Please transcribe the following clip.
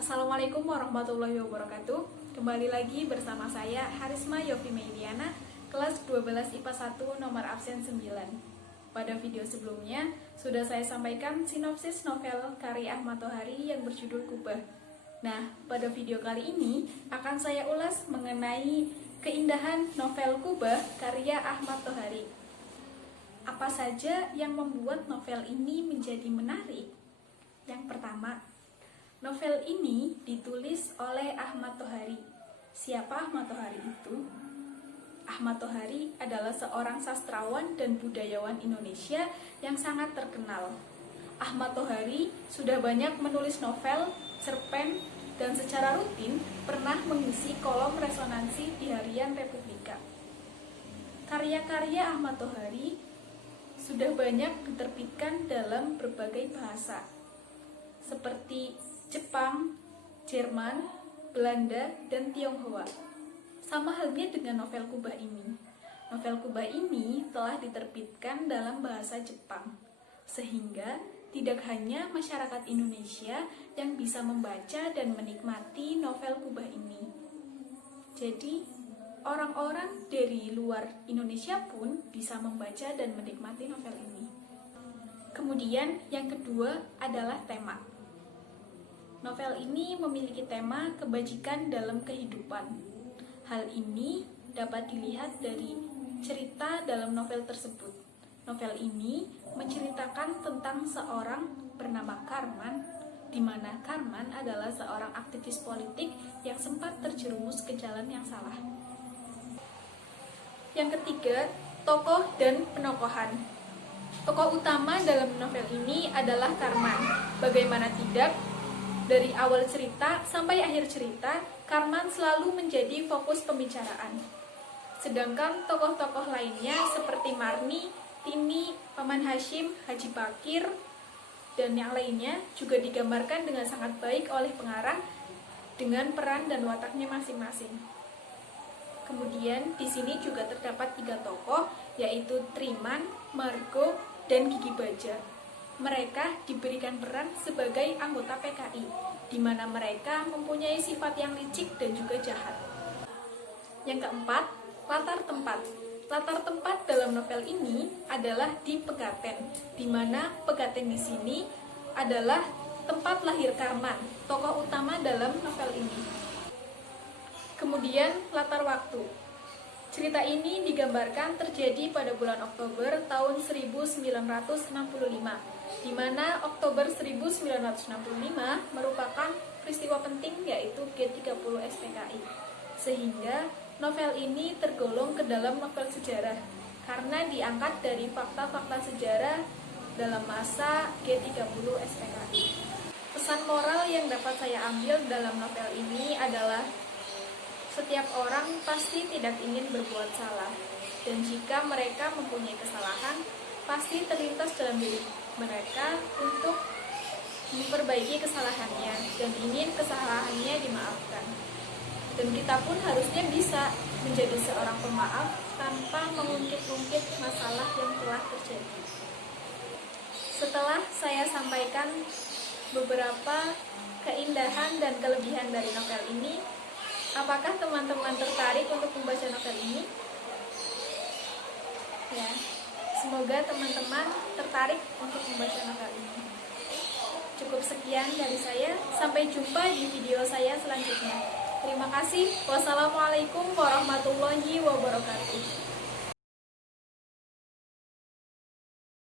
Assalamualaikum warahmatullahi wabarakatuh. Kembali lagi bersama saya Harisma Yofi Meidiana, kelas 12 IPA 1 nomor absen 9. Pada video sebelumnya sudah saya sampaikan sinopsis novel karya Ahmad Tohari yang berjudul Kubah. Nah, pada video kali ini akan saya ulas mengenai keindahan novel Kubah karya Ahmad Tohari. Apa saja yang membuat novel ini menjadi menarik? Yang pertama, novel ini ditulis oleh Ahmad Tohari. Siapa Ahmad Tohari itu? Ahmad Tohari adalah seorang sastrawan dan budayawan Indonesia yang sangat terkenal. Ahmad Tohari sudah banyak menulis novel, cerpen, dan secara rutin pernah mengisi kolom resonansi di harian Republika. Karya-karya Ahmad Tohari sudah banyak diterbitkan dalam berbagai bahasa, seperti Jepang, Jerman, Belanda, dan Tionghoa. Sama halnya dengan novel Kubah ini. Novel Kubah ini telah diterbitkan dalam bahasa Jepang, sehingga tidak hanya masyarakat Indonesia yang bisa membaca dan menikmati novel Kubah ini. Jadi, orang-orang dari luar Indonesia pun bisa membaca dan menikmati novel ini. Kemudian, yang kedua adalah tema. Novel ini memiliki tema kebajikan dalam kehidupan. Hal ini dapat dilihat dari cerita dalam novel tersebut. Novel ini menceritakan tentang seorang bernama Karman, di mana Karman adalah seorang aktivis politik yang sempat terjerumus ke jalan yang salah. Yang ketiga, tokoh dan penokohan. Tokoh utama dalam novel ini adalah Karman. Bagaimana tidak, dari awal cerita sampai akhir cerita, Karman selalu menjadi fokus pembicaraan. Sedangkan tokoh-tokoh lainnya seperti Marni, Tini, Paman Hashim, Haji Bakir, dan yang lainnya juga digambarkan dengan sangat baik oleh pengarang dengan peran dan wataknya masing-masing. Kemudian di sini juga terdapat 3 tokoh, yaitu Triman, Margo, dan Gigi Baja. Mereka diberikan peran sebagai anggota PKI, di mana mereka mempunyai sifat yang licik dan juga jahat. Yang keempat, latar tempat. Latar tempat dalam novel ini adalah di Pegaten, di mana Pegaten di sini adalah tempat lahir Karman, tokoh utama dalam novel ini. Kemudian latar waktu. Cerita ini digambarkan terjadi pada bulan Oktober tahun 1965, di mana Oktober 1965 merupakan peristiwa penting, yaitu G30 SPKI. Sehingga novel ini tergolong ke dalam novel sejarah karena diangkat dari fakta-fakta sejarah dalam masa G30 SPKI. Pesan moral yang dapat saya ambil dalam novel ini adalah setiap orang pasti tidak ingin berbuat salah, dan jika mereka mempunyai kesalahan, pasti terlintas dalam diri mereka untuk memperbaiki kesalahannya dan ingin kesalahannya dimaafkan. Dan kita pun harusnya bisa menjadi seorang pemaaf tanpa mengungkit-ungkit masalah yang telah terjadi. Setelah saya sampaikan beberapa keindahan dan kelebihan dari novel ini, apakah teman-teman tertarik untuk membaca novel ini? Ya, semoga teman-teman tertarik untuk membaca novel ini. Cukup sekian dari saya, sampai jumpa di video saya selanjutnya. Terima kasih. Wassalamualaikum warahmatullahi wabarakatuh.